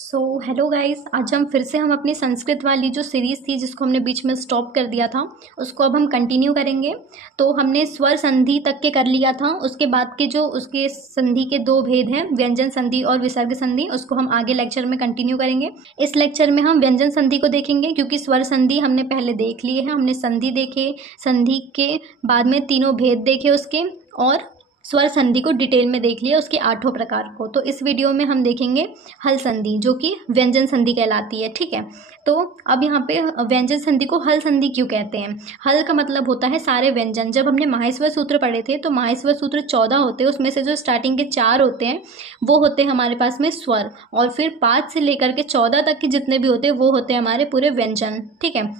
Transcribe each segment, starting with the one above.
Hello guys, आज हम अपनी संस्कृत वाली जो सीरीज़ थी जिसको हमने बीच में स्टॉप कर दिया था उसको अब हम कंटिन्यू करेंगे। तो हमने स्वर संधि तक के कर लिया था। उसके बाद के जो उसके संधि के दो भेद हैं, व्यंजन संधि और विसर्ग संधि, उसको हम आगे लेक्चर में कंटिन्यू करेंगे। इस लेक्चर में हम व्यंजन संधि को देखेंगे क्योंकि स्वर संधि हमने पहले देख लिए हैं। हमने संधि देखे, संधि के बाद में तीनों भेद देखे उसके, और स्वर संधि को डिटेल में देख लिया, उसके 8 प्रकार को। तो इस वीडियो में हम देखेंगे हल संधि जो कि व्यंजन संधि कहलाती है। ठीक है, तो अब यहाँ पे व्यंजन संधि को हल संधि क्यों कहते हैं? हल का मतलब होता है सारे व्यंजन। जब हमने माहेश्वर सूत्र पढ़े थे तो माहेश्वर सूत्र 14 होते हैं, उसमें से जो स्टार्टिंग के 4 होते हैं वो होते हैं हमारे पास में स्वर, और फिर 5 से लेकर के 14 तक के जितने भी होते हैं वो होते हैं हमारे पूरे व्यंजन। ठीक है,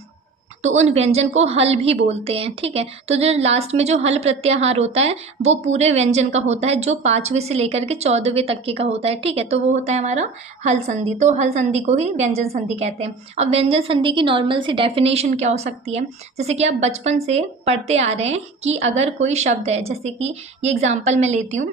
तो उन व्यंजन को हल भी बोलते हैं। ठीक है, तो जो लास्ट में जो हल प्रत्याहार होता है वो पूरे व्यंजन का होता है, जो 5वें से लेकर के 14वें तक के का होता है। ठीक है, तो वो होता है हमारा हल संधि। तो हल संधि को ही व्यंजन संधि कहते हैं। अब व्यंजन संधि की नॉर्मल सी डेफिनेशन क्या हो सकती है? जैसे कि आप बचपन से पढ़ते आ रहे हैं कि अगर कोई शब्द है, जैसे कि ये एग्जाम्पल मैं लेती हूँ,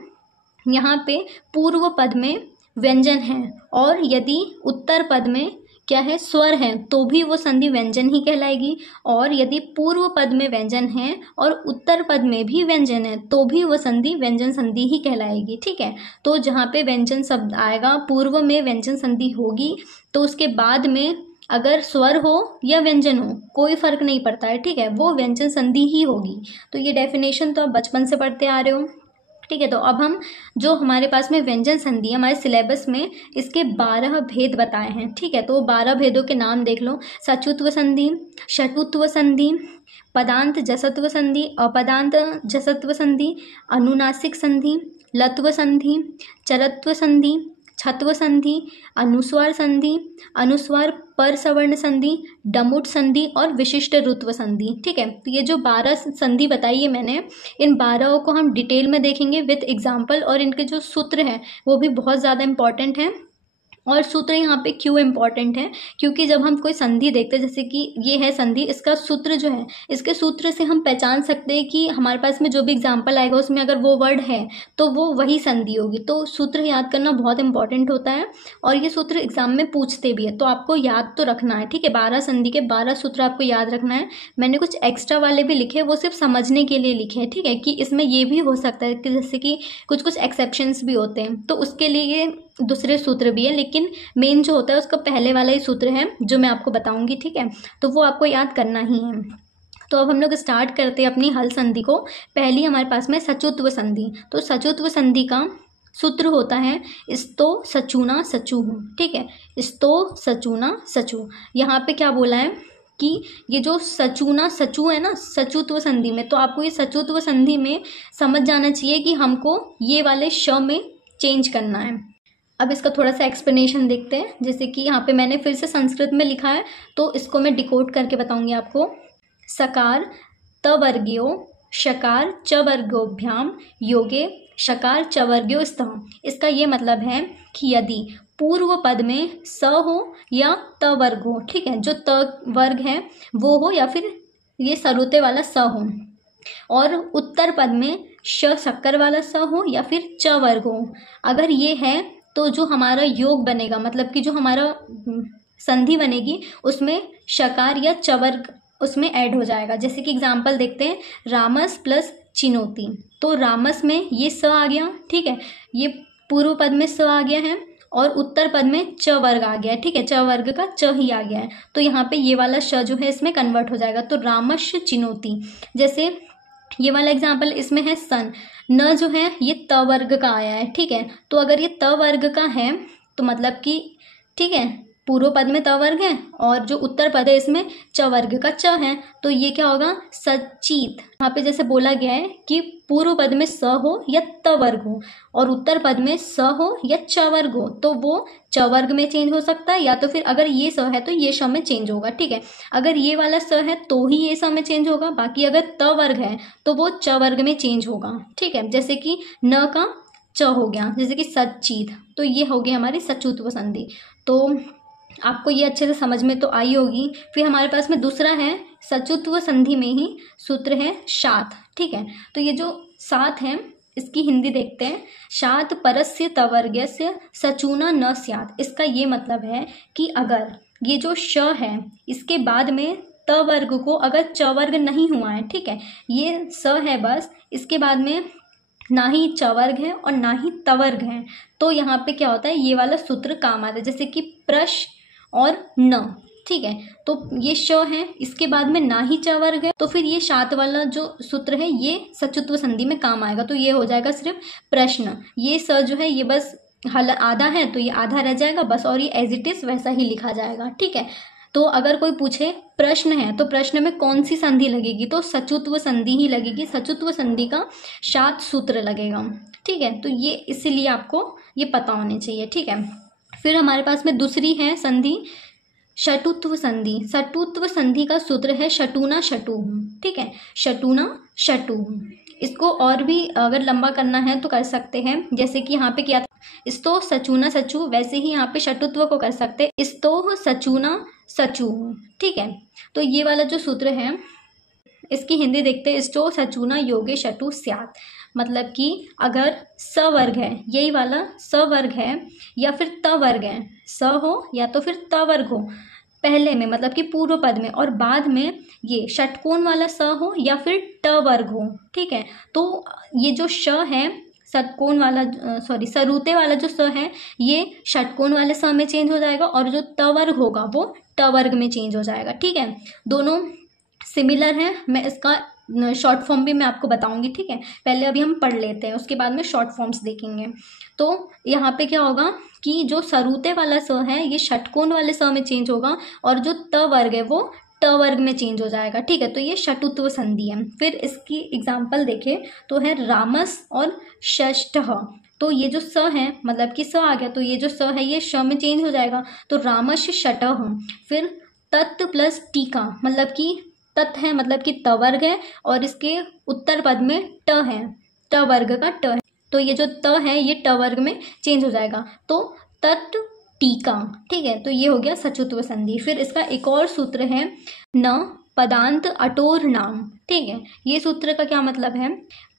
यहाँ पे पूर्व पद में व्यंजन है और यदि उत्तर पद में क्या है, स्वर है, तो भी वो संधि व्यंजन ही कहलाएगी। और यदि पूर्व पद में व्यंजन है और उत्तर पद में भी व्यंजन है तो भी वो संधि व्यंजन संधि ही कहलाएगी। ठीक है, तो जहाँ पे व्यंजन शब्द आएगा, पूर्व में व्यंजन संधि होगी, तो उसके बाद में अगर स्वर हो या व्यंजन हो कोई फर्क नहीं पड़ता है। ठीक है, वो व्यंजन संधि ही होगी। तो ये डेफिनेशन तो आप बचपन से पढ़ते आ रहे हो। ठीक है, तो अब हम जो हमारे पास में व्यंजन संधि हमारे सिलेबस में इसके 12 भेद बताए हैं। ठीक है, तो 12 भेदों के नाम देख लो। सचुत्व संधि, षटुत्व संधि, पदांत जसत्व संधि, अपदांत जसत्व संधि, अनुनासिक संधि, लत्व संधि, चरत्व संधि, छत्व संधि, अनुस्वार संधि, अनुस्वार पर सवर्ण संधि, डमुट संधि और विशिष्ट ऋत्व संधि। ठीक है, तो ये जो 12 संधि बताई है मैंने, इन 12 को हम डिटेल में देखेंगे विद एग्जाम्पल, और इनके जो सूत्र हैं वो भी बहुत ज़्यादा इंपॉर्टेंट हैं। और सूत्र यहाँ पे क्यों इम्पॉर्टेंट है? क्योंकि जब हम कोई संधि देखते हैं, जैसे कि ये है संधि, इसका सूत्र जो है, इसके सूत्र से हम पहचान सकते हैं कि हमारे पास में जो भी एग्जाम्पल आएगा उसमें अगर वो वर्ड है तो वो वही संधि होगी। तो सूत्र याद करना बहुत इंपॉर्टेंट होता है, और ये सूत्र एग्जाम में पूछते भी है, तो आपको याद तो रखना है। ठीक है, 12 संधि के 12 सूत्र आपको याद रखना है। मैंने कुछ एक्स्ट्रा वाले भी लिखे, वो सिर्फ समझने के लिए लिखे हैं। ठीक है, कि इसमें ये भी हो सकता है कि जैसे कि कुछ कुछ एक्सेप्शंस भी होते हैं, तो उसके लिए ये दूसरे सूत्र भी है, लेकिन मेन जो होता है उसका पहले वाला ही सूत्र है जो मैं आपको बताऊंगी। ठीक है, तो वो आपको याद करना ही है। तो अब हम लोग स्टार्ट करते हैं अपनी हल संधि को। पहली हमारे पास में सचुत्व संधि। तो सचुत्व संधि का सूत्र होता है स्तो सचुना सचु। ठीक है, स्तो सचुना सचु। यहाँ पे क्या बोला है कि ये जो सचुना सचु है ना सचुत्व संधि में, तो आपको ये सचुत्व संधि में समझ जाना चाहिए कि हमको ये वाले श में चेंज करना है। अब इसका थोड़ा सा एक्सप्लेनेशन देखते हैं। जैसे कि यहाँ पे मैंने फिर से संस्कृत में लिखा है तो इसको मैं डिकोड करके बताऊंगी आपको। सकार तवर्ग्यो शकार च वर्गोभ्याम योगे शकार च वर्ग्यो स्तः। इसका ये मतलब है कि यदि पूर्व पद में स हो या त वर्ग हो, ठीक है, जो त वर्ग है वो हो या फिर ये सरुते वाला स हो, और उत्तर पद में श शक्कर वाला स हो या फिर च वर्ग हो, अगर ये है तो जो हमारा योग बनेगा, मतलब कि जो हमारा संधि बनेगी उसमें शकार या च वर्ग उसमें ऐड हो जाएगा। जैसे कि एग्जाम्पल देखते हैं, रामस प्लस चिनोती। तो रामस में ये स आ गया। ठीक है, ये पूर्व पद में स आ गया है और उत्तर पद में च वर्ग आ गया है। ठीक है, च वर्ग का च ही आ गया है, तो यहाँ पे ये वाला श जो है इसमें कन्वर्ट हो जाएगा। तो रामश चिनोती, जैसे ये वाला एग्जाम्पल इसमें है सन, न जो है ये त वर्ग का आया है। ठीक है, तो अगर ये त वर्ग का है तो मतलब कि ठीक है, पूर्व पद में त वर्ग है और जो उत्तर पद है इसमें च वर्ग का च है, तो ये क्या होगा, सचित। यहाँ पे जैसे बोला गया है कि पूर्व पद में स हो या त वर्ग हो और उत्तर पद में स हो या च वर्ग हो, तो वो च वर्ग में चेंज हो सकता है, या तो फिर अगर ये स है तो ये श में चेंज होगा। ठीक है, अगर ये वाला स है तो ही ये स में चेंज होगा, बाकी अगर त वर्ग है तो वो च वर्ग में चेंज होगा। ठीक है, जैसे कि न का च हो गया, जैसे कि सचित, तो ये हो गया हमारी सचुत्व संधि। तो आपको ये अच्छे से समझ में तो आई होगी। फिर हमारे पास में दूसरा है सचुत्व संधि में ही सूत्र है सात। ठीक है, तो ये जो सात है इसकी हिंदी देखते हैं। शात परस्य तवर्गस्य सचूना न स्यात्। इसका ये मतलब है कि अगर ये जो श है इसके बाद में त वर्ग को अगर च वर्ग नहीं हुआ है, ठीक है, ये स है बस, इसके बाद में ना ही च वर्ग है और ना ही त वर्ग है, तो यहाँ पे क्या होता है, ये वाला सूत्र काम आता है, जैसे कि प्रश और न, ठीक है। तो ये श है, इसके बाद में ना ही च वर्ग है, तो फिर ये शात वाला जो सूत्र है ये सचुत्व संधि में काम आएगा, तो ये हो जाएगा सिर्फ प्रश्न। ये स जो है ये बस हल आधा है तो ये आधा रह जाएगा बस, और ये एज इट इज वैसा ही लिखा जाएगा, ठीक है। तो अगर कोई पूछे प्रश्न है तो प्रश्न में कौन सी संधि लगेगी, तो सचुत्व संधि ही लगेगी, सचुत्व संधि का शात सूत्र लगेगा, ठीक है। तो ये इसीलिए आपको ये पता होने चाहिए, ठीक है। फिर हमारे पास में दूसरी है संधि शटुत्व संधि। शटुत्व संधि का सूत्र है शटूना शटु, ठीक है, शटूना शटु। इसको और भी अगर लंबा करना है तो कर सकते हैं, जैसे कि यहाँ पे किया था स्तो सचूना सचु, वैसे ही यहाँ पे शटुत्व को कर सकते हैं स्तो सचूना सचु, ठीक है। तो ये वाला जो सूत्र है इसकी हिंदी देखते हैं, स्टो सचूना योगे शटु स्यात्। मतलब कि अगर स वर्ग है, यही वाला स वर्ग है या फिर त वर्ग है, स हो या तो फिर त वर्ग हो पहले में, मतलब कि पूर्व पद में, और बाद में ये षटकोण वाला स हो या फिर ट वर्ग हो, ठीक है। तो ये जो श है षटकोण वाला सरूते वाला जो स है ये षटकोण वाले स में चेंज हो जाएगा, और जो त वर्ग होगा वो ट वर्ग में चेंज हो जाएगा, ठीक है। दोनों सिमिलर है, मैं इसका शॉर्ट फॉर्म भी मैं आपको बताऊंगी, ठीक है। पहले अभी हम पढ़ लेते हैं, उसके बाद में शॉर्ट फॉर्म्स देखेंगे। तो यहाँ पे क्या होगा कि जो सरूते वाला स है ये षटकोण वाले स में चेंज होगा, और जो त वर्ग है वो ट वर्ग में चेंज हो जाएगा, ठीक है। तो ये शटुत्व संधि है। फिर इसकी एग्जाम्पल देखें तो है रामस और षष्ठः। तो ये जो स है मतलब कि स आ गया, तो ये जो स है ये श में चेंज हो जाएगा, तो रामश शटः। फिर तत् प्लस टीका, मतलब कि तत् है मतलब कि त वर्ग है, और इसके उत्तर पद में ट है, ट वर्ग का ट है, तो ये जो त है ये ट वर्ग में चेंज हो जाएगा, तो तत् टीका, ठीक है। तो ये हो गया सचुत्व संधि। फिर इसका एक और सूत्र है न पदांत अटोर नाम, ठीक है। ये सूत्र का क्या मतलब है,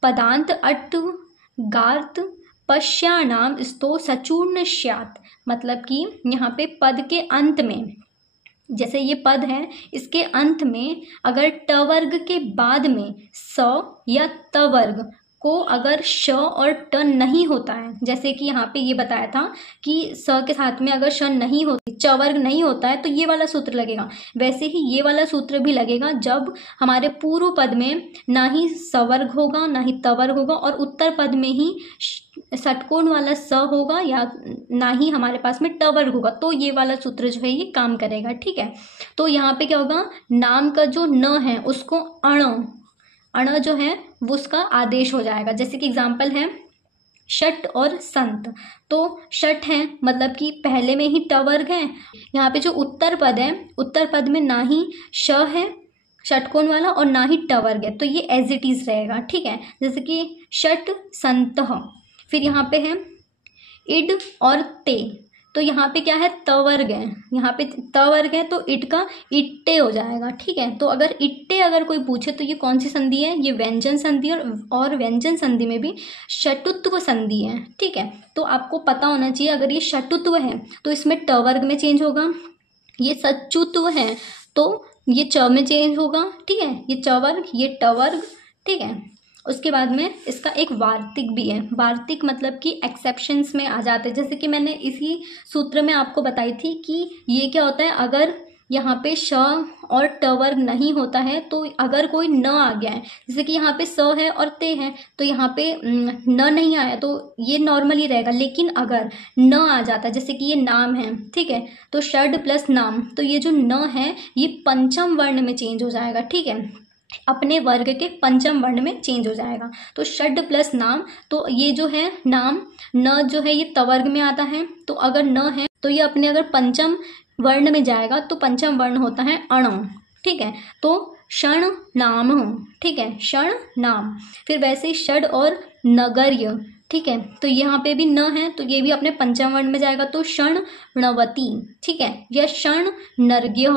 पदांत अट गार्त पश्यानाम स्तो सचूर्ण स्यात्। मतलब कि यहाँ पे पद के अंत में, जैसे ये पद है इसके अंत में अगर ट वर्ग के बाद में स या त वर्ग को अगर श और ट नहीं होता है, जैसे कि यहाँ पे ये बताया था कि स के साथ में अगर श नहीं होती, च वर्ग नहीं होता है, तो ये वाला सूत्र लगेगा। वैसे ही ये वाला सूत्र भी लगेगा जब हमारे पूर्व पद में ना ही स वर्ग होगा ना ही त वर्ग होगा, और उत्तर पद में ही षटकोण वाला स होगा या ना ही हमारे पास में ट वर्ग होगा, तो ये वाला सूत्र जो है ये काम करेगा, ठीक है। तो यहाँ पे क्या होगा, नाम का जो न है उसको अण जो है वो उसका आदेश हो जाएगा। जैसे कि एग्जाम्पल है शट और संत। तो शट है मतलब कि पहले में ही ट वर्ग है, यहाँ पे जो उत्तर पद है उत्तर पद में ना ही श है षटकोण वाला और ना ही ट वर्ग है, तो ये एज इट इज रहेगा, ठीक है। जैसे कि शट संत। फिर यहाँ पे है इड और ते, तो यहाँ पे क्या है त वर्ग है, यहाँ पे त वर्ग है तो इट का इट्टे हो जाएगा, ठीक है। तो अगर इट्टे अगर कोई पूछे तो ये कौन सी संधि है, ये व्यंजन संधि, और व्यंजन संधि में भी शटुत्व संधि है, ठीक है। तो आपको पता होना चाहिए अगर ये शटुत्व है तो इसमें ट वर्ग में चेंज होगा, ये सचुत्व है तो ये च में चेंज होगा, ठीक है, ये च वर्ग ये ट वर्ग, ठीक है। उसके बाद में इसका एक वार्तिक भी है। वार्तिक मतलब कि एक्सेप्शंस में आ जाते हैं, जैसे कि मैंने इसी सूत्र में आपको बताई थी कि ये क्या होता है, अगर यहाँ पे श और ट वर्ग नहीं होता है तो अगर कोई न आ गया है, जैसे कि यहाँ पे स है और ते है, तो यहाँ पे न नहीं आया तो ये नॉर्मल ही रहेगा, लेकिन अगर न आ जाता है जैसे कि ये नाम है, ठीक है, तो षड प्लस नाम, तो ये जो न है ये पंचम वर्ण में चेंज हो जाएगा, ठीक है, अपने वर्ग के पंचम वर्ण में चेंज हो जाएगा। तो षड प्लस नाम, तो ये जो है नाम न जो है ये त वर्ग में आता है, तो अगर न है तो ये अपने अगर पंचम वर्ण में जाएगा तो पंचम वर्ण होता है अण, ठीक है। तो क्षण नाम, ठीक है, क्षण नाम। फिर वैसे ही षड और नगर्य, ठीक है, तो यहाँ पे भी न है तो ये भी अपने पंचम वर्ण में जाएगा, तो क्षण णवती, ठीक है, या क्षण नर्ग्य,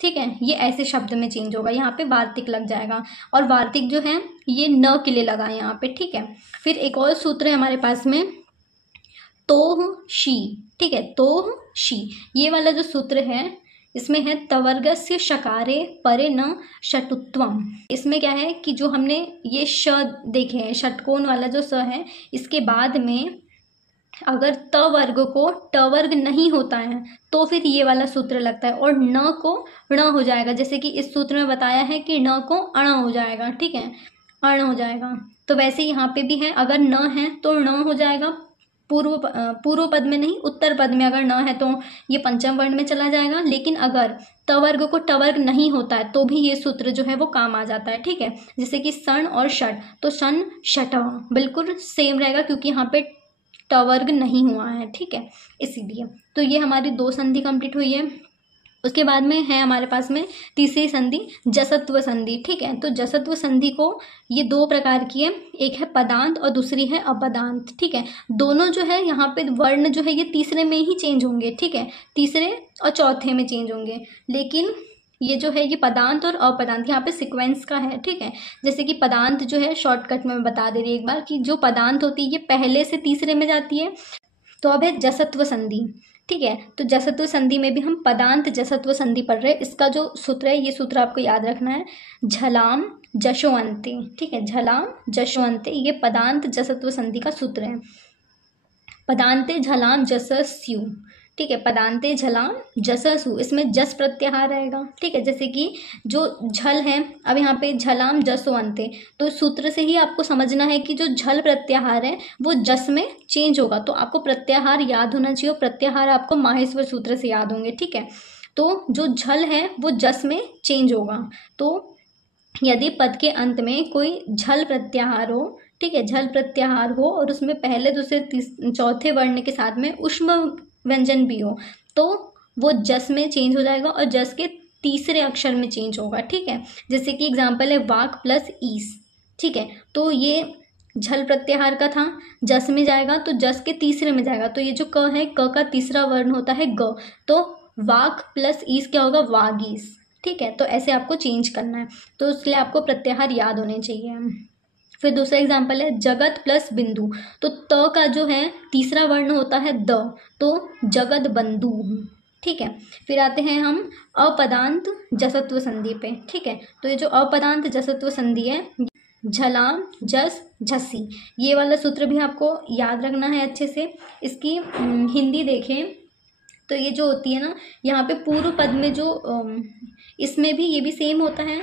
ठीक है, ये ऐसे शब्द में चेंज होगा, यहाँ पे वार्तिक लग जाएगा, और वार्तिक जो है ये न के लिए लगा है यहाँ पे, ठीक है। फिर एक और सूत्र है हमारे पास में, तोह शी, ठीक है, तोह शी, ये वाला जो सूत्र है इसमें है तवर्गस्य शकारे परे न षटुत्वम। इसमें क्या है कि जो हमने ये श देखे हैं, षटकोण वाला जो स है, इसके बाद में अगर त वर्ग को ट वर्ग नहीं होता है तो फिर ये वाला सूत्र लगता है, और न को ण हो जाएगा, जैसे कि इस सूत्र में बताया है कि न को अण हो जाएगा, ठीक है, अण हो जाएगा। तो वैसे यहाँ पे भी है, अगर न है तो ण हो जाएगा, पूर्व पद में नहीं, उत्तर पद में अगर न है तो ये पंचम वर्ण में चला जाएगा। लेकिन अगर त वर्ग को ट वर्ग नहीं होता है तो भी ये सूत्र जो है वो काम आ जाता है, ठीक है। जैसे कि षण और षट, तो षण षटः बिल्कुल सेम रहेगा क्योंकि यहाँ पे ट वर्ग नहीं हुआ है, ठीक है, इसीलिए। तो ये हमारी 2 संधि कंप्लीट हुई है। उसके बाद में है हमारे पास में तीसरी संधि जसत्व संधि, ठीक है। तो जसत्व संधि को ये 2 प्रकार की है, एक है पदांत और दूसरी है अपदांत, ठीक है। दोनों जो है यहाँ पे वर्ण जो है ये तीसरे में ही चेंज होंगे, ठीक है, तीसरे और चौथे में चेंज होंगे। लेकिन ये जो है ये पदांत और अपदांत यहाँ पे सीक्वेंस का है, ठीक है। जैसे कि पदांत जो है शॉर्टकट में मैं बता दे रही एक बार कि जो पदांत होती है ये पहले से तीसरे में जाती है। तो अब है जसत्व संधि, ठीक है। तो जसत्व संधि में भी हम पदांत जसत्व संधि पढ़ रहे हैं। इसका जो सूत्र है ये सूत्र आपको याद रखना है, झलाम जशोअंते, ठीक है, झलाम जशोअंते, ये पदांत जसत्व संधि का सूत्र है। पदांते झलाम जसस्यु, ठीक है, पदांते झलाम जससु, इसमें जस प्रत्याहार आएगा, ठीक है। जैसे कि जो झल है, अब यहाँ पे झलाम जसोअंते, तो सूत्र से ही आपको समझना है कि जो झल प्रत्याहार है वो जस में चेंज होगा। तो आपको प्रत्याहार याद होना चाहिए, प्रत्याहार आपको माहेश्वर सूत्र से याद होंगे, ठीक है। तो जो झल है वो जस में चेंज होगा। तो यदि पद के अंत में कोई झल प्रत्याहार हो, ठीक है, झल प्रत्याहार हो और उसमें पहले दूसरे चौथे वर्ण के साथ में उष्म व्यंजन भी हो तो वो जस में चेंज हो जाएगा और जस के तीसरे अक्षर में चेंज होगा, ठीक है। जैसे कि एग्जाम्पल है वाक प्लस ईस, ठीक है। तो ये झल प्रत्याहार का था, जस में जाएगा तो जस के तीसरे में जाएगा। तो ये जो क है, क का तीसरा वर्ण होता है ग, तो वाक प्लस ईस क्या होगा, वागीस, ठीक है। तो ऐसे आपको चेंज करना है, तो उसके लिए आपको प्रत्याहार याद होने चाहिए। फिर दूसरा एग्जाम्पल है जगत प्लस बिंदु, तो त का जो है तीसरा वर्ण होता है द, तो जगत बंधु, ठीक है। फिर आते हैं हम अपदांत जसत्व संधि पे, ठीक है। तो ये जो अपदांत जसत्व संधि है, झलाम जस झसी, ये वाला सूत्र भी आपको याद रखना है अच्छे से। इसकी हिंदी देखें तो ये जो होती है ना, यहाँ पे पूर्व पद में जो इसमें भी ये भी सेम होता है,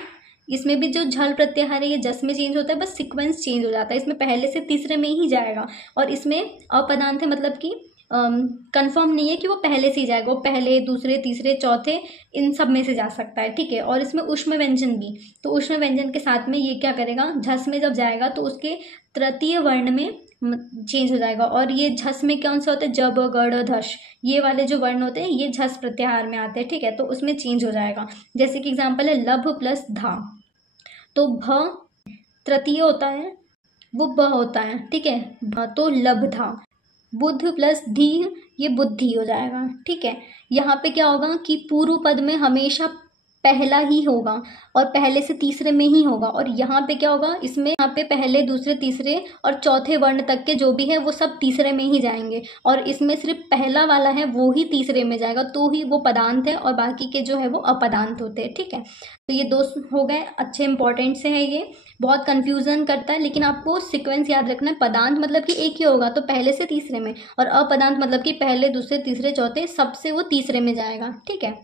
इसमें भी जो झल प्रत्याहार है ये जस में चेंज होता है, बस सीक्वेंस चेंज हो जाता है, इसमें पहले से तीसरे में ही जाएगा। और इसमें अपदांत है, मतलब कि कंफर्म नहीं है कि वो पहले से ही जाएगा, वो पहले दूसरे तीसरे चौथे इन सब में से जा सकता है, ठीक है। और इसमें उष्म व्यंजन भी, तो उष्म व्यंजन के साथ में ये क्या करेगा, झस में जब जाएगा तो उसके तृतीय वर्ण में चेंज हो जाएगा। और ये झस में कौन सा होता है, जब गढ़ धश, ये वाले जो वर्ण होते हैं ये झस प्रत्याहार में आते हैं, ठीक है। तो उसमें चेंज हो जाएगा। जैसे कि एग्जाम्पल है लभ प्लस धा, तो भ तृतीय होता है वो ब होता है, ठीक है, भ तो लब्धा। बुद्ध प्लस धी, ये बुद्धि हो जाएगा, ठीक है। यहाँ पे क्या होगा कि पूर्व पद में हमेशा पहला ही होगा और पहले से तीसरे में ही होगा, और यहाँ पे क्या होगा, इसमें यहाँ पे पहले दूसरे तीसरे और चौथे वर्ण तक के जो भी है वो सब तीसरे में ही जाएंगे, और इसमें सिर्फ पहला वाला है वो ही तीसरे में जाएगा, तो ही वो पदांत है, और बाकी के जो है वो अपदांत होते हैं, ठीक है। तो ये 2 हो गए, अच्छे इंपॉर्टेंट से है, ये बहुत कन्फ्यूजन करता है, लेकिन आपको सीक्वेंस याद रखना है। पदांत मतलब कि एक ही होगा तो पहले से तीसरे में, और अपदांत मतलब कि पहले दूसरे तीसरे चौथे सबसे वो तीसरे में जाएगा, ठीक है।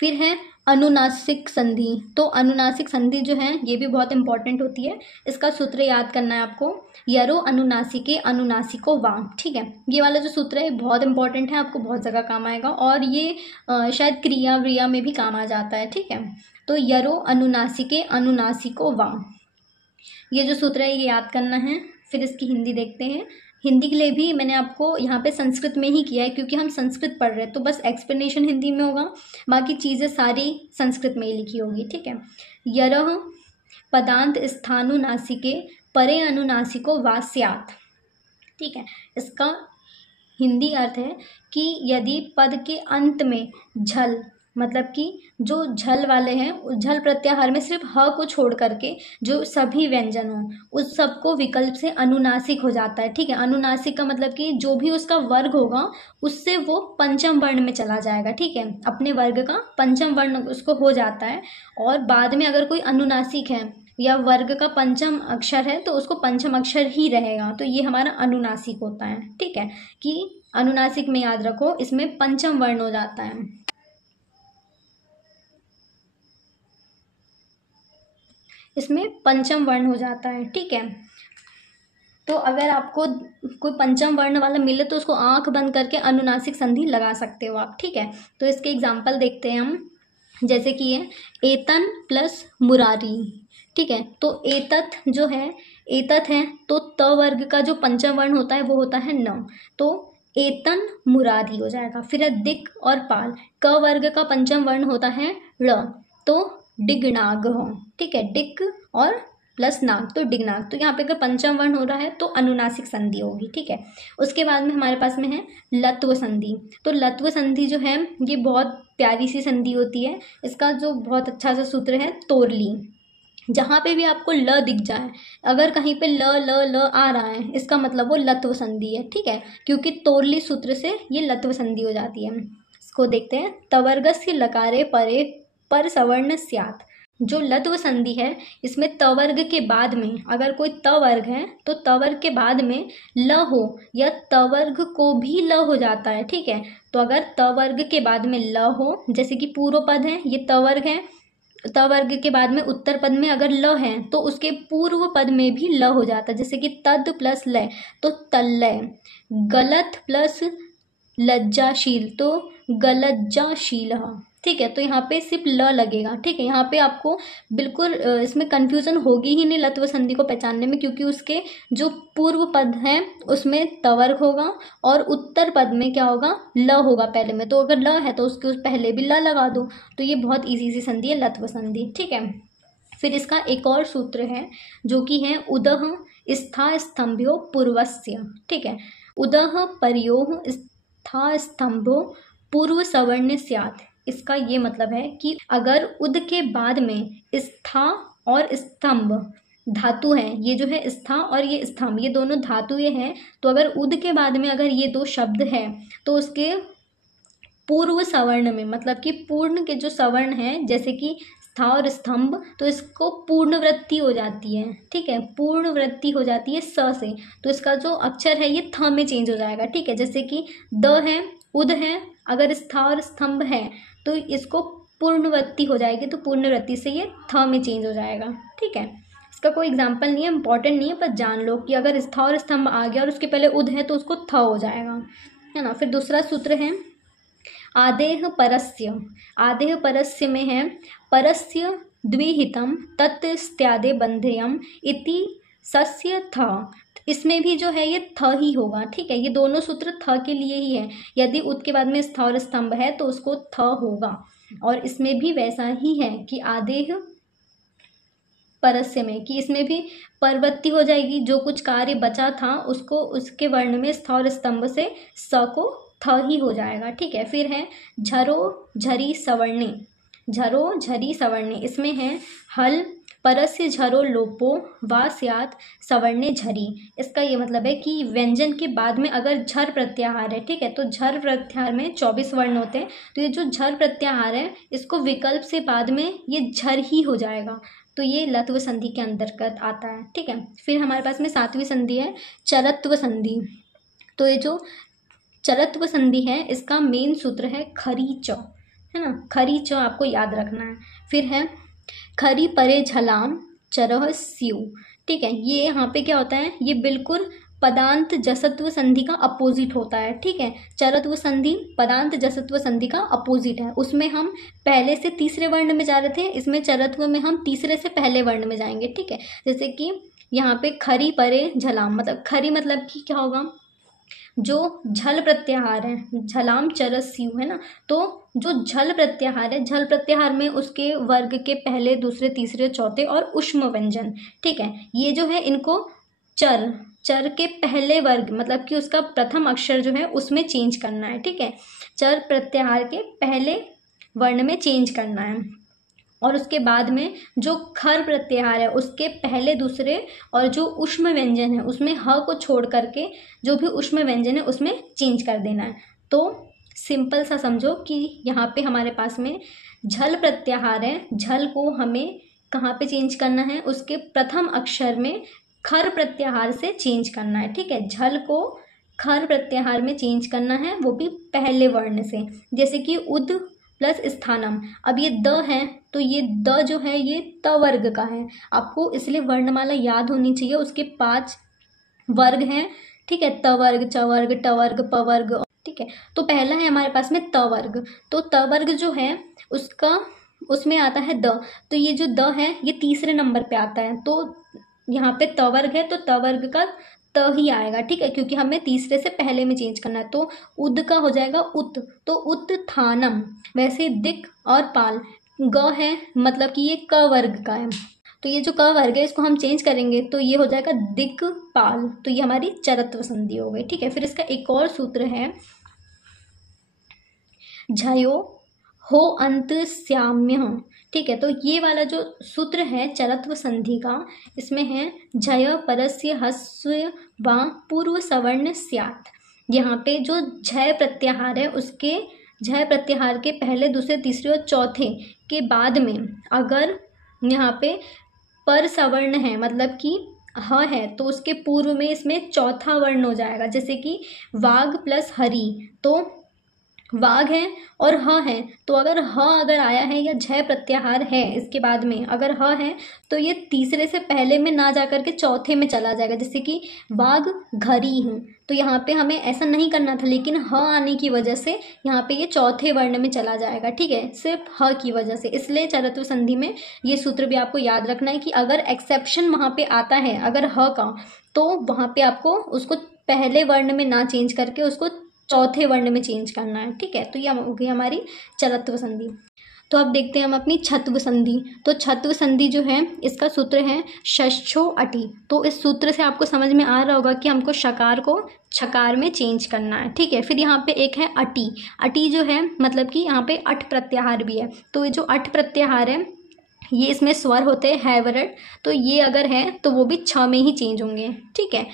फिर है अनुनासिक संधि, तो अनुनासिक संधि जो है ये भी बहुत इंपॉर्टेंट होती है। इसका सूत्र याद करना है आपको, यरो अनुनासिके अनुनासिको वाम, ठीक है। ये वाला जो सूत्र है बहुत इंपॉर्टेंट है, आपको बहुत जगह काम आएगा, और ये शायद क्रिया व्रिया में भी काम आ जाता है, ठीक है। तो यरो अनुनासिके अनुनासिको वाम, ये जो सूत्र है ये याद करना है। फिर इसकी हिंदी देखते हैं। हिंदी के लिए भी मैंने आपको यहाँ पे संस्कृत में ही किया है क्योंकि हम संस्कृत पढ़ रहे हैं, तो बस एक्सप्लेनेशन हिंदी में होगा, बाकी चीज़ें सारी संस्कृत में ही लिखी होगी, ठीक है। यरह पदांत स्थानुनासिके परे अनुनासिको वास्यात्, ठीक है। इसका हिंदी अर्थ है कि यदि पद के अंत में झल मतलब कि जो झल वाले हैं उस झल प्रत्याहार में सिर्फ ह को छोड़ करके जो सभी व्यंजन हों उस सबको विकल्प से अनुनासिक हो जाता है। ठीक है, अनुनासिक का मतलब कि जो भी उसका वर्ग होगा उससे वो पंचम वर्ण में चला जाएगा। ठीक है, अपने वर्ग का पंचम वर्ण उसको हो जाता है, और बाद में अगर कोई अनुनासिक है या वर्ग का पंचम अक्षर है तो उसको पंचम अक्षर ही रहेगा, तो ये हमारा अनुनासिक होता है। ठीक है, कि अनुनासिक में याद रखो इसमें पंचम वर्ण हो जाता है। इसमें पंचम वर्ण हो जाता है। ठीक है, तो अगर आपको कोई पंचम वर्ण वाला मिले तो उसको आंख बंद करके अनुनासिक संधि लगा सकते हो आप। ठीक है, तो इसके एग्जाम्पल देखते हैं हम, जैसे कि ये एतन प्लस मुरारी। ठीक है, तो एतत जो है, एतत है तो त वर्ग का जो पंचम वर्ण होता है वो होता है न, तो एतन मुरारी हो जाएगा। फिर है दिक और पाल, क वर्ग का पंचम वर्ण होता है ड़, तो डिगनाग हो। ठीक है, डिक और प्लस नाग तो डिगनाग, तो यहाँ पे अगर पंचम वर्ण हो रहा है तो अनुनासिक संधि होगी। ठीक है, उसके बाद में हमारे पास में है लत्व संधि। तो लत्व संधि जो है ये बहुत प्यारी सी संधि होती है। इसका जो बहुत अच्छा सा सूत्र है तोरली, जहाँ पे भी आपको ल दिख जाए, अगर कहीं पे ल ल ल आ रहा है इसका मतलब वो लत्व संधि है। ठीक है, क्योंकि तोरली सूत्र से ये लत्व संधि हो जाती है। इसको देखते हैं, तवर्गस्य लकारे परे पर सवर्ण स्यात्। जो लत्व संधि है इसमें तवर्ग के बाद में अगर कोई तवर्ग है तो तवर्ग के बाद में ल हो या तवर्ग को भी ल हो जाता है। ठीक है, तो अगर तवर्ग के बाद में ल हो, जैसे कि पूर्व पद है ये तवर्ग है, तवर्ग के बाद में उत्तर पद में अगर ल है तो उसके पूर्व पद में भी ल हो जाता है, जैसे कि तद प्लस लय तो तल्लय। गलत प्लस लज्जाशील तो गलज्जाशील। ठीक है, तो यहाँ पे सिर्फ ल लगेगा। ठीक है, यहाँ पे आपको बिल्कुल इसमें कंफ्यूजन होगी ही नहीं लत्व संधि को पहचानने में, क्योंकि उसके जो पूर्व पद है उसमें तवर्ग होगा और उत्तर पद में क्या होगा, ल होगा पहले में, तो अगर ल है तो उसके पहले भी ल लगा दो, तो ये बहुत ईजी सी संधि है लत्व संधि। ठीक है, फिर इसका एक और सूत्र है जो कि है उदह स्था स्तंभ्यो पूर्वस्य। ठीक है, उदह परयोः स्था स्तंभो पूर्व सवर्ण स्यात्। इसका ये मतलब है कि अगर उद के बाद में स्था और स्तंभ धातु हैं, ये जो है स्था और ये स्तंभ ये दोनों धातु ये हैं, तो अगर उद के बाद में अगर ये दो शब्द हैं तो उसके पूर्व सवर्ण में, मतलब कि पूर्ण के जो सवर्ण हैं जैसे कि स्था और स्तंभ, तो इसको पूर्ण वृत्ति हो जाती है। ठीक है, पूर्ण वृत्ति हो जाती है स से, तो इसका जो अक्षर है ये थ में चेंज हो जाएगा। ठीक है, जैसे कि द है, उद है, अगर स्था और स्तंभ है तो इसको पूर्णवृत्ति हो जाएगी, तो पूर्णवृत्ति से ये थ में चेंज हो जाएगा। ठीक है, इसका कोई एग्जाम्पल नहीं है, इंपॉर्टेंट नहीं है, पर जान लो कि अगर स्था और स्तंभ आ गया और उसके पहले उद है तो उसको थ हो जाएगा, है ना। फिर दूसरा सूत्र है आदेह परस्य। आदेह परस्य में है परस्य द्विहितम तत्स्त्यादे बंधेयम इति सस्य थ। इसमें भी जो है ये थ ही होगा। ठीक है, ये दोनों सूत्र थ के लिए ही है। यदि उद के बाद में स्था और स्तंभ है तो उसको थ होगा, और इसमें भी वैसा ही है कि आदेह परस्य में कि इसमें भी परवृत्ति हो जाएगी, जो कुछ कार्य बचा था उसको उसके वर्ण में स्था और स्तंभ से स को थ ही हो जाएगा। ठीक है, फिर है झरो झरी सवर्णे। झरो झरी सवर्णे, इसमें है हल परस्य झरो लोपो वा स्यात् सवर्णे झरी। इसका ये मतलब है कि व्यंजन के बाद में अगर झर प्रत्याहार है, ठीक है, तो झर प्रत्याहार में 24 वर्ण होते हैं, तो ये जो झर प्रत्याहार है इसको विकल्प से बाद में ये झर ही हो जाएगा, तो ये लत्व संधि के अंतर्गत आता है। ठीक है, फिर हमारे पास में 7वीं संधि है चरत्व संधि। तो ये जो चरत्व संधि है इसका मेन सूत्र है खरी च, है ना, खरी च आपको याद रखना है। फिर है खरी परे झलाम चरह स्यु। ठीक है, ये यहाँ पे क्या होता है, ये बिल्कुल पदांत जसत्व संधि का अपोजिट होता है। ठीक है, चरत्व संधि पदांत जसत्व संधि का अपोजिट है। उसमें हम पहले से तीसरे वर्ण में जा रहे थे, इसमें चरत्व में हम तीसरे से पहले वर्ण में जाएंगे। ठीक है, जैसे कि यहाँ पे खरी परे झलाम, मतलब खरी मतलब कि क्या होगा, जो झल प्रत्याहार है, झलाम चरस्यु, है ना, तो जो झल प्रत्याहार है, झल प्रत्याहार में उसके वर्ग के पहले दूसरे तीसरे चौथे और उष्म व्यंजन। ठीक है, ये जो है इनको चर चर के पहले वर्ग, मतलब कि उसका प्रथम अक्षर जो है उसमें चेंज करना है। ठीक है, चर प्रत्याहार के पहले वर्ण में चेंज करना है। और उसके बाद में जो खर प्रत्याहार है उसके पहले दूसरे और जो ऊष्म व्यंजन है उसमें ह को छोड़ करके जो भी ऊष्म व्यंजन है उसमें चेंज कर देना है। तो सिंपल सा समझो कि यहाँ पे हमारे पास में झल प्रत्याहार है, झल को हमें कहाँ पे चेंज करना है, उसके प्रथम अक्षर में खर प्रत्याहार से चेंज करना है। ठीक है, झल को खर प्रत्याहार में चेंज करना है, वो भी पहले वर्ण से। जैसे कि उद प्लस स्थानम, अब ये द है तो ये द जो है ये त वर्ग का है। आपको इसलिए वर्णमाला याद होनी चाहिए, उसके 5 वर्ग हैं। ठीक है, त वर्ग, च वर्ग, ट वर्ग, प वर्ग। ठीक है, तो पहला है हमारे पास में त वर्ग। तो त वर्ग जो है उसका उसमें आता है द, तो ये जो द है ये तीसरे नंबर पे आता है। तो यहाँ पे त वर्ग है तो त वर्ग का त ही आएगा। ठीक है, क्योंकि हमें तीसरे से पहले में चेंज करना है। तो उद का हो जाएगा उत, तो उत्थानम। वैसे दिक और पाल, ग है मतलब कि ये क वर्ग का है, तो ये जो क वर्ग है इसको हम चेंज करेंगे तो ये हो जाएगा दिक्पाल। तो ये हमारी चरत्व संधि हो गई। ठीक है, फिर इसका एक और सूत्र है झयो हो अंत श्याम्य। ठीक है, तो ये वाला जो सूत्र है चरत्व संधि का, इसमें है झय परस्य हस्व व पूर्व सवर्ण स्यात्। यहाँ पे जो झय प्रत्याहार है उसके झय प्रत्याहार के पहले, दूसरे, तीसरे और चौथे के बाद में अगर यहाँ पे पर सवर्ण है मतलब कि ह है तो उसके पूर्व में इसमें चौथा वर्ण हो जाएगा। जैसे कि वाग प्लस हरि, तो वाग है और ह है, तो अगर ह अगर आया है या झय प्रत्याहार है इसके बाद में अगर ह है तो ये तीसरे से पहले में ना जा करके चौथे में चला जाएगा। जैसे कि वाग घरी हूँ, तो यहाँ पे हमें ऐसा नहीं करना था, लेकिन ह आने की वजह से यहाँ पे ये चौथे वर्ण में चला जाएगा। ठीक है, सिर्फ ह की वजह से। इसलिए चरत्व संधि में ये सूत्र भी आपको याद रखना है कि अगर एक्सेप्शन वहाँ पे आता है अगर ह का, तो वहाँ पे आपको उसको पहले वर्ण में ना चेंज करके उसको चौथे वर्ण में चेंज करना है। ठीक है, तो ये हो गई हमारी चरत्व संधि। तो अब देखते हैं हम अपनी छत्व संधि। तो छत्व संधि जो है इसका सूत्र है षष्ठो अटि। तो इस सूत्र से आपको समझ में आ रहा होगा कि हमको शकार को छकार में चेंज करना है। ठीक है, फिर यहाँ पे एक है अटि। अटि जो है मतलब कि यहाँ पे अट प्रत्याहार भी है। तो ये जो अट प्रत्याहार है ये इसमें स्वर होते हैं हैवरट, तो ये अगर है तो वो भी छ में ही चेंज होंगे। ठीक है,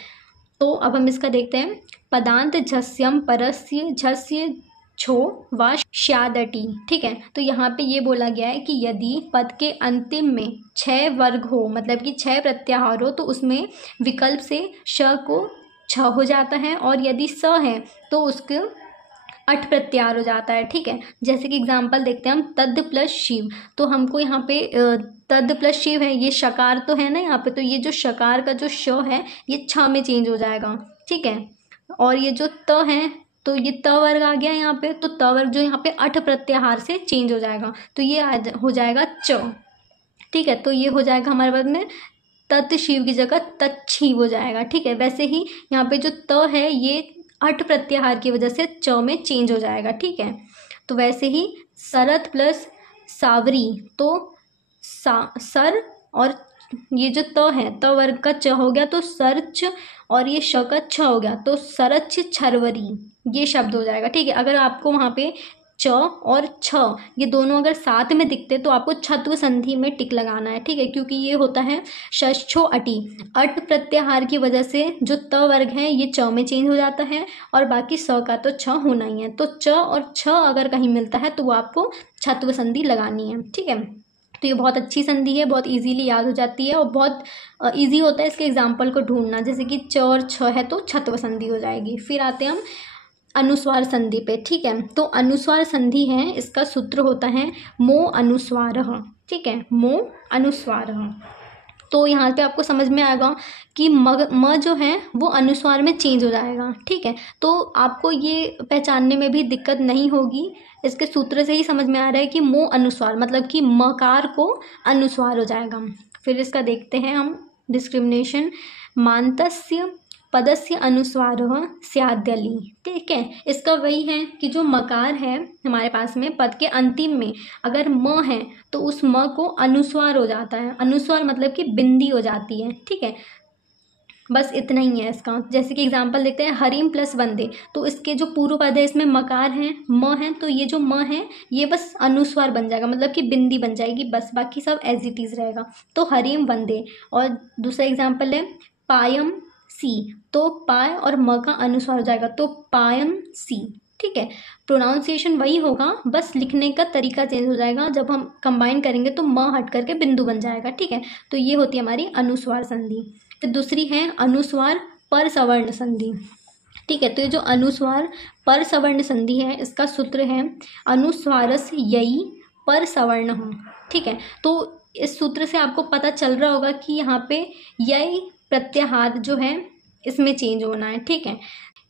तो अब हम इसका देखते हैं। पदांत झस्यम परस्य झस्य छो व श्यादटी। ठीक है, तो यहाँ पे ये बोला गया है कि यदि पद के अंतिम में 6 वर्ग हो मतलब कि 6 प्रत्याहार हो तो उसमें विकल्प से श को छ हो जाता है, और यदि स है तो उसके अट प्रत्याहार हो जाता है। ठीक है, जैसे कि एग्जाम्पल देखते हैं हम, तद प्लस शिव। तो हमको यहाँ पे तद प्लस शिव है, ये शकार तो है ना यहाँ पे, तो ये जो शकार का जो श है ये छ में चेंज हो जाएगा। ठीक है, और ये जो त है तो ये त वर्ग आ गया यहाँ पे, तो त वर्ग जो यहाँ पे अठ प्रत्याहार से चेंज हो जाएगा, तो ये हो जाएगा च। ठीक है, तो ये हो जाएगा हमारे पास में तत् शिव की जगह तच्छीव हो जाएगा। ठीक है, वैसे ही यहाँ पे जो त है ये अट प्रत्याहार की वजह से च में चेंज हो जाएगा। ठीक है, तो वैसे ही सरत प्लस सावरी, तो सर और ये जो त है त वर्ग का च हो गया तो सरच, और ये श का छ हो गया तो सरच छरवरी, ये शब्द हो जाएगा। ठीक है, अगर आपको वहाँ पे च और छ ये दोनों अगर साथ में दिखते तो आपको छत्व संधि में टिक लगाना है। ठीक है, क्योंकि ये होता है षष्ठो अटि। अट प्रत्याहार की वजह से जो त वर्ग है ये च में चेंज हो जाता है, और बाकी स का तो छ होना ही है। तो च और छ अगर कहीं मिलता है तो वो आपको छत्व संधि लगानी है। ठीक है, तो ये बहुत अच्छी संधि है, बहुत इजीली याद हो जाती है और बहुत इजी होता है इसके एग्जाम्पल को ढूंढना। जैसे कि च और छ है तो छत्व संधि हो जाएगी। फिर आते हैं हम अनुस्वार संधि पे। ठीक है, तो अनुस्वार संधि है, इसका सूत्र होता है मो अनुस्वारः। ठीक है, मो अनुस्वारः। तो यहाँ पे आपको समझ में आएगा कि म जो है वो अनुस्वार में चेंज हो जाएगा। ठीक है, तो आपको ये पहचानने में भी दिक्कत नहीं होगी, इसके सूत्र से ही समझ में आ रहा है कि मो अनुस्वार मतलब कि मकार को अनुस्वार हो जाएगा। फिर इसका देखते हैं हम डिस्क्रिमिनेशन। मान्तस्य पदस्य अनुस्वारः स्याद्यलि। ठीक है, इसका वही है कि जो मकार है हमारे पास में पद के अंतिम में अगर म है तो उस म को अनुस्वार हो जाता है। अनुस्वार मतलब कि बिंदी हो जाती है। ठीक है, बस इतना ही है इसका। जैसे कि एग्जांपल देखते हैं, हरीम प्लस वंदे, तो इसके जो पूर्व पद है इसमें मकार है, म है, तो ये जो म है ये बस अनुस्वार बन जाएगा, मतलब कि बिंदी बन जाएगी बस, बाकी सब एज इट इज रहेगा। तो हरीम वंदे। और दूसरा एग्जांपल है पायम सी, तो पाय और म का अनुस्वार हो जाएगा, तो पायम सी। ठीक है, प्रोनाउंसिएशन वही होगा, बस लिखने का तरीका चेंज हो जाएगा। जब हम कंबाइन करेंगे तो म हट करके बिंदु बन जाएगा। ठीक है, तो ये होती है हमारी अनुस्वार संधि। फिर दूसरी है अनुस्वार पर सवर्ण संधि। ठीक है, तो ये जो अनुस्वार पर सवर्ण संधि है इसका सूत्र है अनुस्वारस्य यई पर सवर्णः। ठीक है, तो इस सूत्र से आपको पता चल रहा होगा कि यहाँ पे यई प्रत्याहार जो है इसमें चेंज होना है। ठीक है,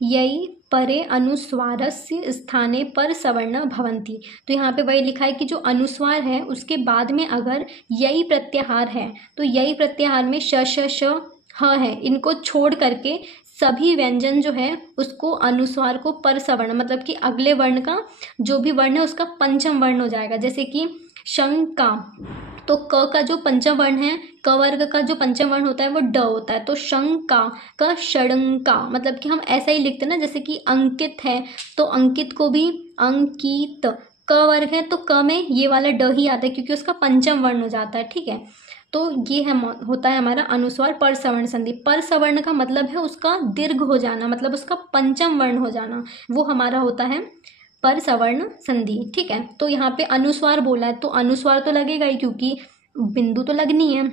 यई परे अनुस्वारस्य स्थाने पर सवर्ण भवन्ति। तो यहाँ पे वही लिखा है कि जो अनुस्वार है उसके बाद में अगर यई प्रत्याहार है तो यई प्रत्याहार में श श श ह है, इनको छोड़ करके सभी व्यंजन जो है उसको अनुस्वार को पर सवर्ण, मतलब कि अगले वर्ण का जो भी वर्ण है उसका पंचम वर्ण हो जाएगा। जैसे कि शंका, तो क का जो पंचम वर्ण है, क वर्ग का जो पंचम वर्ण होता है वो ड होता है, तो शंका का षडंका, मतलब कि हम ऐसा ही लिखते हैं ना। जैसे कि अंकित है तो अंकित को भी अंकित, क वर्ग है तो क में ये वाला ड ही आता है क्योंकि उसका पंचम वर्ण हो जाता है। ठीक है, तो ये है होता है हमारा अनुस्वार पर सवर्ण संधि। पर सवर्ण का मतलब है उसका दीर्घ हो जाना, मतलब उसका पंचम वर्ण हो जाना, वो हमारा होता है पर सवर्ण संधि। ठीक है, तो यहाँ पे अनुस्वार बोला है तो अनुस्वार तो लगेगा ही क्योंकि बिंदु तो लगनी है।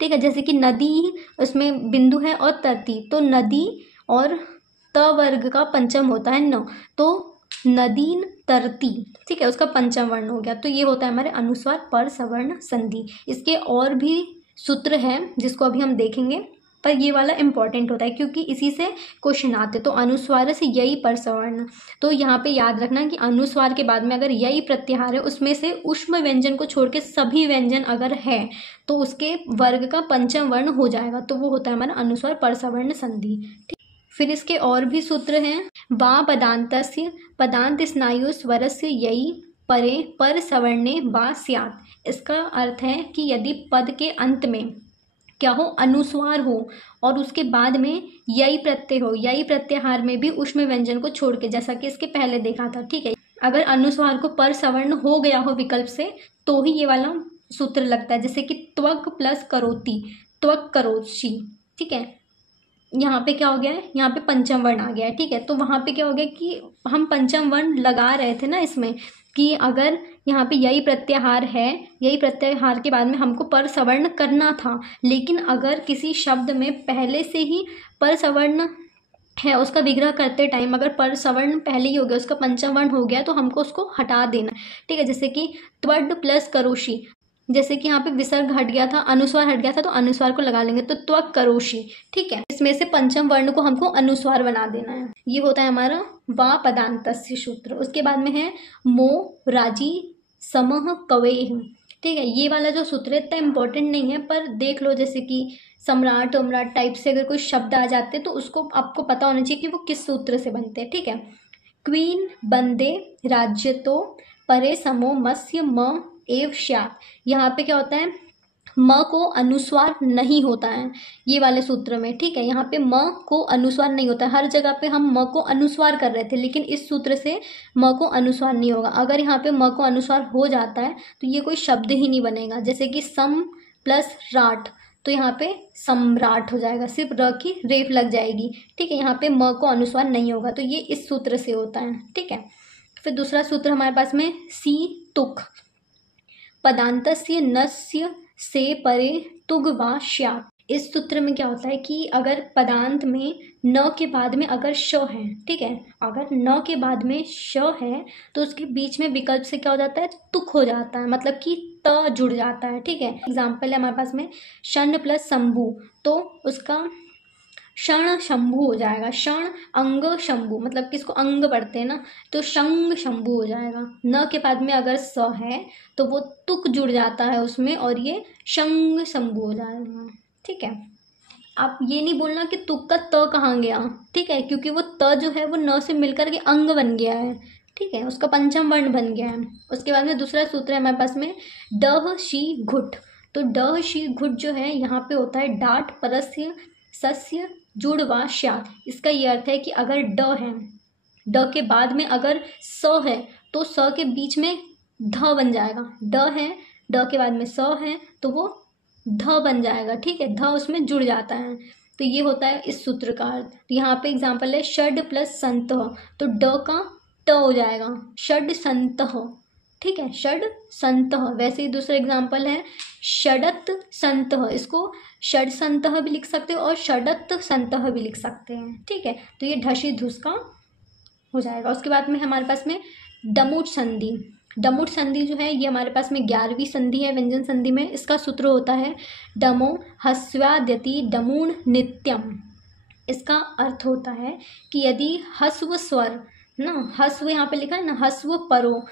ठीक है, जैसे कि नदी, उसमें बिंदु है और तर्ती, तो नदी और त वर्ग का पंचम होता है न, तो नदीन तरती। ठीक है, उसका पंचम वर्ण हो गया। तो ये होता है हमारे अनुस्वार पर सवर्ण संधि। इसके और भी सूत्र हैं जिसको अभी हम देखेंगे, पर ये वाला इंपॉर्टेंट होता है क्योंकि इसी से क्वेश्चन आते। तो अनुस्वार से यही पर सवर्ण, तो यहाँ पे याद रखना कि अनुस्वार के बाद में अगर यही प्रत्याहार है उसमें से ऊष्म व्यंजन को छोड़ के सभी व्यंजन अगर है तो उसके वर्ग का पंचम वर्ण हो जाएगा, तो वो होता है हमारा अनुस्वार पर सवर्ण संधि। फिर इसके और भी सूत्र हैं। वा पदान्तस्य पदांत स्नायु स्वरस्य यई परे पर सवर्णे वा स्यात्। इसका अर्थ है कि यदि पद के अंत में क्या हो, अनुस्वार हो और उसके बाद में यई प्रत्यय हो, यई प्रत्याहार में भी ऊष्म व्यंजन को छोड़ के, जैसा कि इसके पहले देखा था। ठीक है, अगर अनुस्वार को पर सवर्ण हो गया हो विकल्प से तो ही ये वाला सूत्र लगता है। जैसे कि त्वक प्लस करोति, त्वक करोषि। ठीक है, यहाँ पे क्या हो गया है, यहाँ पे पंचम वर्ण आ गया है। ठीक है, तो वहाँ पे क्या हो गया कि हम पंचम वर्ण लगा रहे थे ना इसमें, कि अगर यहाँ पे यही प्रत्याहार है, यही प्रत्याहार के बाद में हमको पर सवर्ण करना था, लेकिन अगर किसी शब्द में पहले से ही पर सवर्ण है, उसका विग्रह करते टाइम अगर पर सवर्ण पहले ही हो गया, उसका पंचम वर्ण हो गया, तो हमको उसको हटा देना। ठीक है, जैसे कि त्वड प्लस करोषि, जैसे कि यहाँ पे विसर्ग हट गया था, अनुस्वार हट गया था, तो अनुस्वार को लगा लेंगे, तो त्वक करोषि। ठीक है, इसमें से पंचम वर्ण को हमको अनुस्वार बना देना है। ये होता है हमारा वा पदान्तस्य सूत्र। उसके बाद में है मो राजी समह कवेह। ठीक है, ये वाला जो सूत्र है इतना इम्पोर्टेंट नहीं है, पर देख लो, जैसे कि सम्राट उम्राट टाइप से अगर कोई शब्द आ जाते हैं तो उसको आपको पता होना चाहिए कि वो किस सूत्र से बनते हैं। ठीक है, क्वीन बंदे राज्य तो परे समो मत्स्य म एव स्यात्। यहाँ पे क्या होता है, म को अनुस्वार नहीं होता है ये वाले सूत्र में। ठीक है, यहाँ पे म को अनुस्वार नहीं होता है, हर जगह पे हम म को अनुस्वार कर रहे थे, लेकिन इस सूत्र से म को अनुस्वार नहीं होगा। अगर यहाँ पे म को अनुस्वार हो जाता है तो ये कोई शब्द ही नहीं बनेगा। जैसे कि सम प्लस राट, तो यहाँ पे सम्राट हो जाएगा, सिर्फ र की रेफ लग जाएगी। ठीक है, यहाँ पे म को अनुस्वार नहीं होगा, तो ये इस सूत्र से होता है। ठीक है, फिर दूसरा सूत्र हमारे पास में सी तुक पदान्तस्य नस्य से परे तुग वा स्यात्। इस सूत्र में क्या होता है कि अगर पदांत में न के बाद में अगर श है, ठीक है, अगर न के बाद में श है तो उसके बीच में विकल्प से क्या हो जाता है, तुक हो जाता है, मतलब कि त जुड़ जाता है। ठीक है, एग्जाम्पल है हमारे पास में षण प्लस शंभु, तो उसका क्षण शंभु हो जाएगा। क्षण अंग शंभु, मतलब कि इसको अंग पढ़ते हैं ना, तो शंग शंभु हो जाएगा। न के बाद में अगर स है तो वो तुक जुड़ जाता है उसमें और ये शंग शंभु हो जाएगा। ठीक है, आप ये नहीं बोलना कि तुक का त कहाँ गया। ठीक है, क्योंकि वो त जो है वो न से मिलकर के अंग बन गया है। ठीक है, उसका पंचम वर्ण बन गया है। उसके बाद में दूसरा सूत्र है हमारे पास में डह शी घुट, तो डह शी घुट जो है यहाँ पे होता है डाट परस्य सस्य जुड़ वा स्यात्, इसका ये अर्थ है कि अगर ड है, ड के बाद में अगर स है तो स के बीच में ध बन जाएगा। ड है, ड के बाद में स है तो वो ध बन जाएगा, ठीक है, ध उसमें जुड़ जाता है। तो ये होता है इस सूत्र का अर्थ। यहाँ पे एग्जाम्पल है षड प्लस संतः, तो ड का ट हो जाएगा, षड संतः, ठीक है, षड संतः। वैसे ही दूसरा एग्जाम्पल है षडत संतः, इसको षड संतः भी लिख सकते हो और षडत संतः भी लिख सकते हैं, ठीक है। तो ये ढशी धुस का हो जाएगा। उसके बाद में हमारे पास में डमुट संधि। डमुट संधि जो है ये हमारे पास में 11वीं संधि है व्यंजन संधि में। इसका सूत्र होता है डमो हस्वाद्यति डमूण नित्यम। इसका अर्थ होता है कि यदि हस्व स्वर ना, हस्व यहाँ पे लिखा है ना, हस्व परो,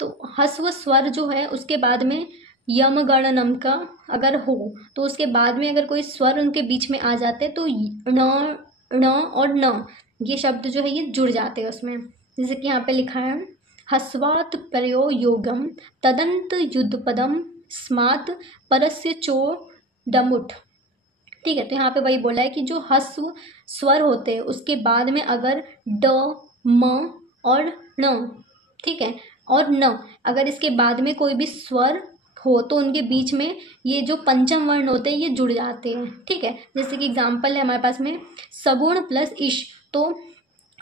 तो हस्व स्वर जो है उसके बाद में यम गणनम का अगर हो तो उसके बाद में अगर कोई स्वर उनके बीच में आ जाते तो ण और न ये शब्द जो है ये जुड़ जाते हैं उसमें। जैसे कि यहाँ पे लिखा है हस्वात प्रयो योगम तदंत युद्धपदम स्मात परस्य चो डमुट, ठीक है। तो यहाँ पे वही बोला है कि जो हस्व स्वर होते हैं उसके बाद में अगर ड म और न, ठीक है, और न, अगर इसके बाद में कोई भी स्वर हो तो उनके बीच में ये जो पंचम वर्ण होते हैं ये जुड़ जाते हैं, ठीक है। जैसे कि एग्जाम्पल है हमारे पास में सगुण प्लस इश, तो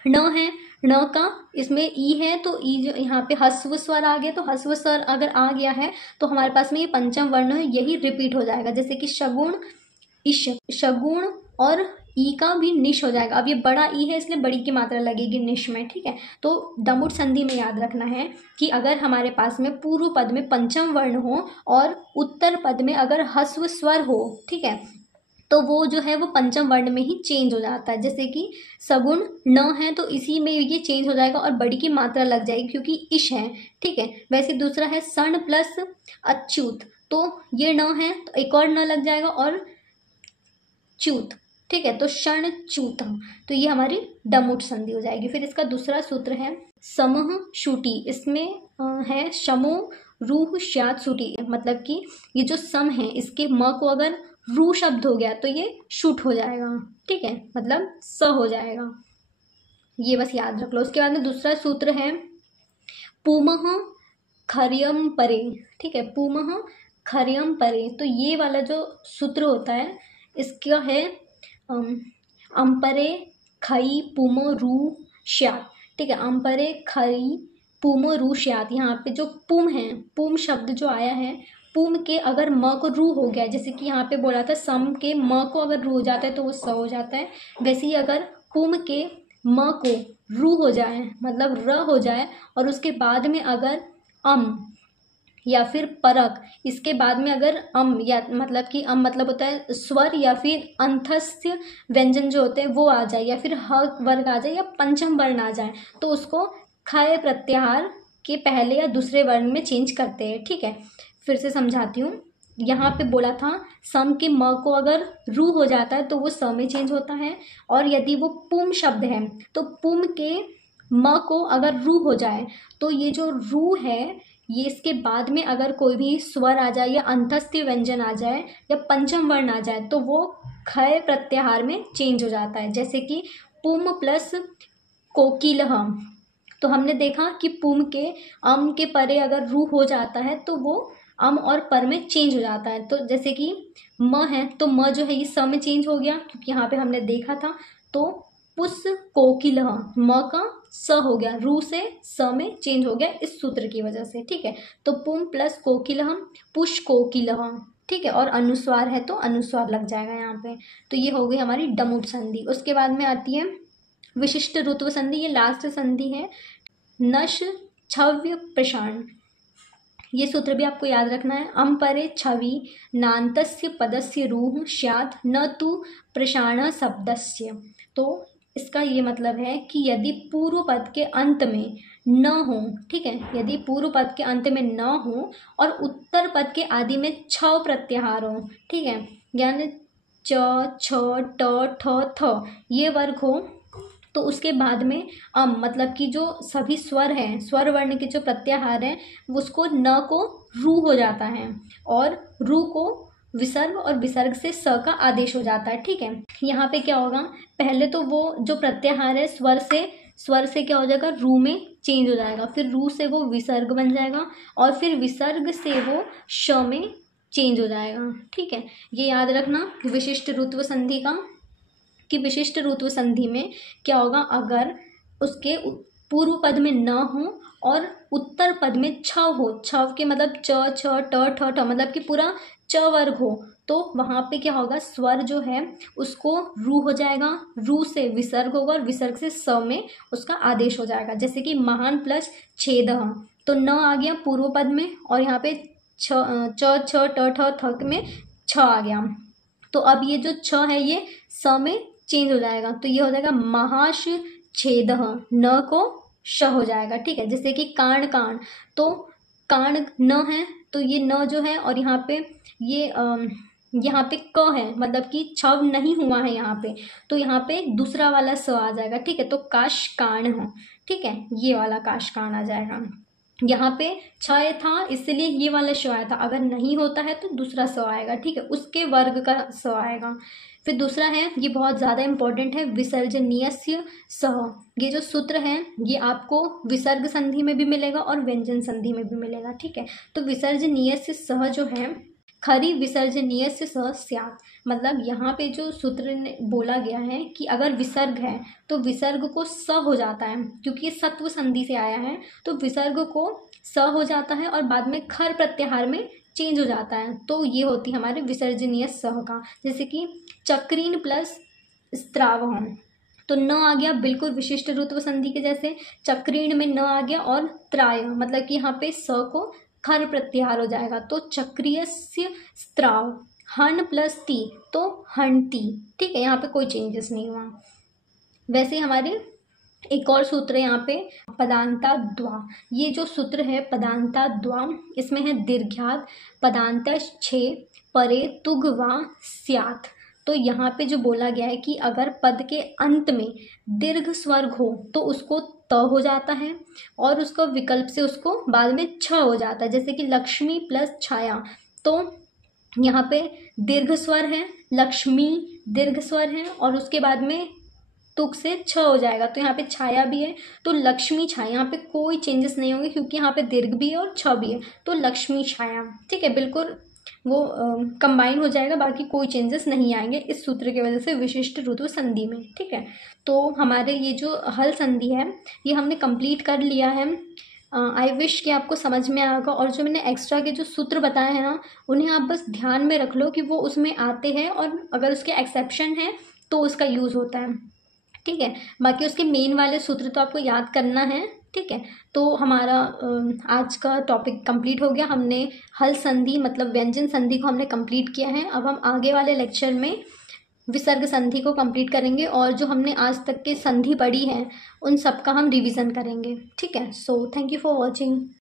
न है, न का इसमें ई है तो ई जो यहाँ पे हस्व स्वर आ गया, तो हस्व स्वर अगर आ गया है तो हमारे पास में ये पंचम वर्ण है यही रिपीट हो जाएगा। जैसे कि शगुण इश, शगुण और ई का भी निश हो जाएगा। अब ये बड़ा ई है इसलिए बड़ी की मात्रा लगेगी निश में, ठीक है। तो डमुट संधि में याद रखना है कि अगर हमारे पास में पूर्व पद में पंचम वर्ण हो और उत्तर पद में अगर हस्व स्वर हो, ठीक है, तो वो जो है वो पंचम वर्ण में ही चेंज हो जाता है। जैसे कि सगुण न है तो इसी में ये चेंज हो जाएगा और बड़ी की मात्रा लग जाएगी क्योंकि इश है, ठीक है। वैसे दूसरा है सण प्लस अच्युत, तो ये न है तो एक और न लग जाएगा और च्यूत, ठीक है, तो क्षण च्यूतम, तो ये हमारी डमुट संधि हो जाएगी। फिर इसका दूसरा सूत्र है समह शुटि, इसमें है शमो रूह श्यात शुटि, मतलब कि ये जो सम है इसके म को अगर रू शब्द हो गया तो ये शुट हो जाएगा, ठीक है, मतलब स हो जाएगा, ये बस याद रख लो। उसके बाद में दूसरा सूत्र है पुमह खर्यम परे, ठीक है, पुमह खर्यम परे, तो ये वाला जो सूत्र होता है इसका है अम्परे खई पुम रू श्यात, ठीक है, अम्परे खई पुम रू श्यात। यहाँ पे जो पुम है, पुम शब्द जो आया है, पुम के अगर म को रू हो गया, जैसे कि यहाँ पे बोला था सम के म को अगर रू हो जाता है तो वो स हो जाता है, वैसे ही अगर पुम के म को रू हो जाए मतलब र हो जाए और उसके बाद में अगर अम या फिर परक, इसके बाद में अगर अम या मतलब कि अम मतलब होता है स्वर या फिर अंतस्थ व्यंजन जो होते हैं वो आ जाए या फिर ह वर्ग आ जाए या पंचम वर्ण आ जाए तो उसको खय प्रत्याहार के पहले या दूसरे वर्ण में चेंज करते हैं, ठीक है। फिर से समझाती हूँ, यहाँ पे बोला था सम के म को अगर रू हो जाता है तो वो स में चेंज होता है, और यदि वो पुम शब्द है तो पुम के म को अगर रू हो जाए तो ये जो रू है ये इसके बाद में अगर कोई भी स्वर आ जाए या अंतस्थ व्यंजन आ जाए या पंचम वर्ण आ जाए तो वो खय प्रत्याहार में चेंज हो जाता है। जैसे कि पुम प्लस कोकिलह, तो हमने देखा कि पुम के अम के परे अगर रू हो जाता है तो वो अम और पर में चेंज हो जाता है। तो जैसे कि म है तो म जो है ये स में चेंज हो गया क्योंकि यहाँ पे हमने देखा था, तो पुस कोकिलह, म का स हो गया, रू से स में चेंज हो गया इस सूत्र की वजह से, ठीक है। तो पुम प्लस कोकिलह पुष कोकिलह, ठीक है, और अनुस्वार है तो अनुस्वार लग जाएगा यहाँ पे। तो ये हो गई हमारी डमुट संधि। उसके बाद में आती है विशिष्ट ऋत्व संधि, ये लास्ट संधि है नश छव्य प्रशाण। ये सूत्र भी आपको याद रखना है। अम परे छवि नान्तस्य पदस्य रूह स्यात् न तु प्रशाण शब्दस्य। तो इसका ये मतलब है कि यदि पूर्व पद के अंत में न हो, ठीक है, यदि पूर्व पद के अंत में न हो और उत्तर पद के आदि में छ प्रत्याहार हो, ठीक है, यानी च छ ट ठ थ ये वर्ग हो तो उसके बाद में अम मतलब कि जो सभी स्वर हैं, स्वर वर्ण के जो प्रत्याहार हैं उसको न को रू हो जाता है और रू को विसर्ग और विसर्ग से स का आदेश हो जाता है। ठीक है, यहाँ पे क्या होगा, पहले तो वो जो प्रत्याहार है स्वर से क्या हो जाएगा, रू में चेंज हो जाएगा, फिर रू से वो विसर्ग बन जाएगा और फिर विसर्ग से वो श में चेंज हो जाएगा। ठीक है, ये याद रखना विशिष्ट रुत्व संधि का, कि विशिष्ट रुत्व संधि में क्या होगा, अगर उसके पूर्व पद में न हो और उत्तर पद में छ हो, छ के मतलब च छ ट ठ ठ मतलब कि पूरा च वर्ग हो, तो वहाँ पे क्या होगा, स्वर जो है उसको रू हो जाएगा, रू से विसर्ग होगा और विसर्ग से स में उसका आदेश हो जाएगा। जैसे कि महान प्लस छेद, तो न आ गया पूर्व पद में और यहाँ पे छ छ ट ठ थ में छ आ गया, तो अब ये जो छ है ये स में चेंज हो जाएगा, तो ये हो जाएगा महाश छेद, न को श हो जाएगा। ठीक है, जैसे कि काण काण, तो काण न है तो ये न जो है और यहाँ पे ये यहाँ पे क है, मतलब कि छव नहीं हुआ है यहाँ पे, तो यहाँ पे दूसरा वाला स आ जाएगा। ठीक है, तो काश काण हो, ठीक है, ये वाला काश काण आ जाएगा। यहाँ पे क्षय था इसलिए ये वाला श आया था, अगर नहीं होता है तो दूसरा स आएगा। ठीक है, उसके वर्ग का स आएगा। फिर दूसरा है, ये बहुत ज़्यादा इंपॉर्टेंट है, विसर्जनीयस्य सह। ये जो सूत्र है ये आपको विसर्ग संधि में भी मिलेगा और व्यंजन संधि में भी मिलेगा। ठीक है, तो विसर्जनीयस्य सह जो है, खरी विसर्जनीयस्य सह स्यात्, मतलब यहाँ पे जो सूत्र ने बोला गया है कि अगर विसर्ग है तो विसर्ग को स हो जाता है, क्योंकि ये सत्व संधि से आया है, तो विसर्ग को स हो जाता है और बाद में खर प्रत्याहार में चेंज हो जाता है, तो ये होती है हमारे विसर्जनीय सह का। जैसे कि चक्रीन प्लस स्त्रावहम, तो न आ गया बिल्कुल विशिष्ट रुत्व संधि के जैसे, चक्रीण में न आ गया और त्राय मतलब कि यहाँ पे स को खर प्रत्याहार हो जाएगा, तो चक्रीयस्य स्त्राव। हन प्लस ती, तो हंती। ठीक है, यहाँ पे कोई चेंजेस नहीं हुआ। वैसे हमारे एक और सूत्र है यहाँ पे, पदांता द्वा। ये जो सूत्र है पदांता द्वा, इसमें है दीर्घ्यात पदांत छे परे तुगवा स्यात्। तो यहाँ पे जो बोला गया है कि अगर पद के अंत में दीर्घ स्वर्ग हो तो उसको त हो जाता है और उसको विकल्प से उसको बाद में छ हो जाता है। जैसे कि लक्ष्मी प्लस छाया, तो यहाँ पे दीर्घ स्वर है, लक्ष्मी दीर्घ स्वर है और उसके बाद में तुक से छ हो जाएगा, तो यहाँ पे छाया भी है, तो लक्ष्मी छाया। यहाँ पे कोई चेंजेस नहीं होंगे क्योंकि यहाँ पे दीर्घ भी है और छ भी है, तो लक्ष्मी छाया। ठीक है, बिल्कुल वो कंबाइन हो जाएगा, बाकी कोई चेंजेस नहीं आएंगे इस सूत्र की वजह से विशिष्ट रुत्व संधि में। ठीक है, तो हमारे ये जो हल संधि है ये हमने कंप्लीट कर लिया है। आई विश कि आपको समझ में आएगा, और जो मैंने एक्स्ट्रा के जो सूत्र बताए हैं ना, उन्हें आप बस ध्यान में रख लो कि वो उसमें आते हैं और अगर उसके एक्सेप्शन है तो उसका यूज़ होता है। ठीक है, बाकी उसके मेन वाले सूत्र तो आपको याद करना है। ठीक है, तो हमारा आज का टॉपिक कंप्लीट हो गया। हमने हल संधि मतलब व्यंजन संधि को हमने कंप्लीट किया है। अब हम आगे वाले लेक्चर में विसर्ग संधि को कंप्लीट करेंगे और जो हमने आज तक के संधि पढ़ी है उन सब का हम रिवीजन करेंगे। ठीक है, so thank you for watching.